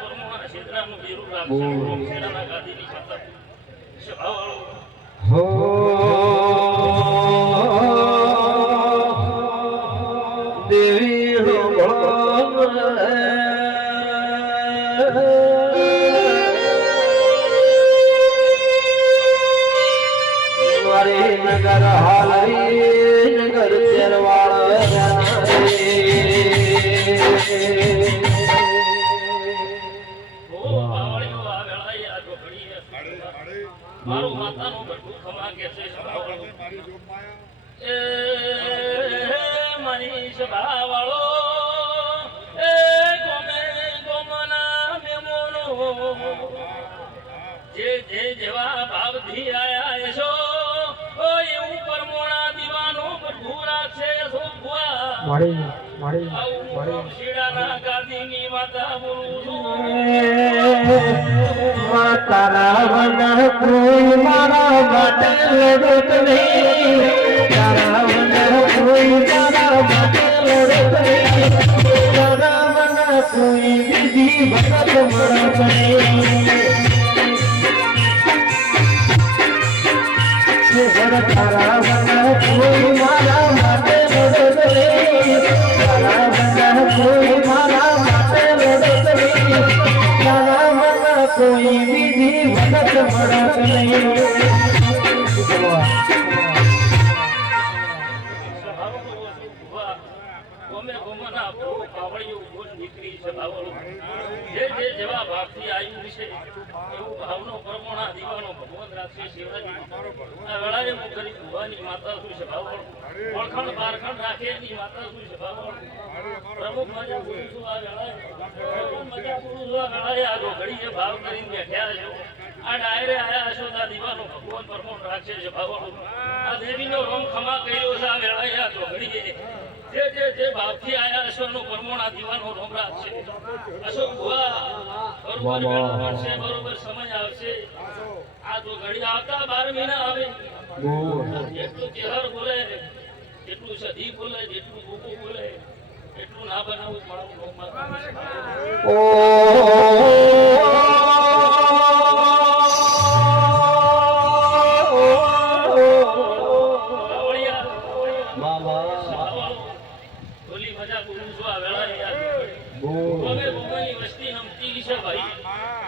પરમોણા દીવાનો બોધ રાખશે મામા અશોક દ્વારા ભાવ કરી સેન્ટ્રલ જેવા એટલે આવી મારું માતાનું બધું ખમા કે છે. એ મારી સભાવાળો એ ગોમે ગોમના મેમોનો. જે જે જેવા ભાવથી આયા છો ઓ એવું પરમોણા દીવાનો બધું રાખશે સોગવા મારી મારી આવું શીડાના ગાદીની માતા બોલું છું તારા વગર કોઈ મારા. માટે લડત નહીં તારા વગર કોઈ મારા માટે લડત નહીં તારા વગર કોઈ બીજી કોઈ મારા કોઈ વિધિ ભગત મળત નહીં ગમે ગમના પાવળિયું નીકળી છે. જે જે જેવા ભાવથી આવ્યું છે એવું ભાવનો પરમોણા દીવાનો ભગવાન રાખશે શિવરાજી આ વેળાએ મુખરી કરી માતા શું છે. ઓળખાણ પારખાણ રાખે એની માતા શું છે. પ્રમુખ મજા પુરુષો આ વેળાએ મજા પુરુષો આ વેળાએ આ ઘડીએ ભાવ કરીને બેઠ્યા છો આ ડાયરે આયા તો આ દીવાનો ભગવાન પરમોણ રાખશે છે. આ દેવીનો રોમ ખમા કર્યો છે આ વેળાએ આ ઘડીએ જે જે જે ભાવથી આયા પરમોણા દીવાનો રોમ રાખશે અશોક ભુવા બરોબર સમય આવશે. આ તો ઘડી આવતા બાર મહિના આવે જેટલું કેહર બોલે એટલું સદી બોલે જેટલું ગોકુ બોલે એટલું ના બનાવવું મારું આ વેળાએ યાદ ગમે ગોગોની છે ભાઈ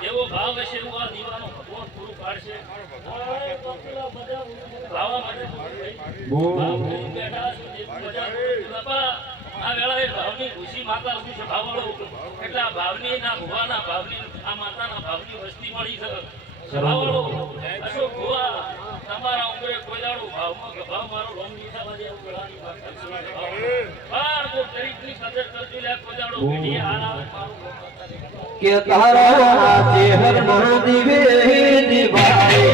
જેવો ભાવ હશે એવો આ દીવાનો ભગવાન પૂરું પાડશે. ભાવા માટે બેઠા છો, જે મજા કરું છું. બાપા, આ વેળાએ ભાવની ખુશી માતા શું છે ભાવવાળો એટલે આ ભાવની ના ભુવાના ભાવની આ માતાના ભાવની વસ્તી મળી છે ભાવવાળો અશોક ભુવા તમારા કે તારા ચેહર દિવે નિભાય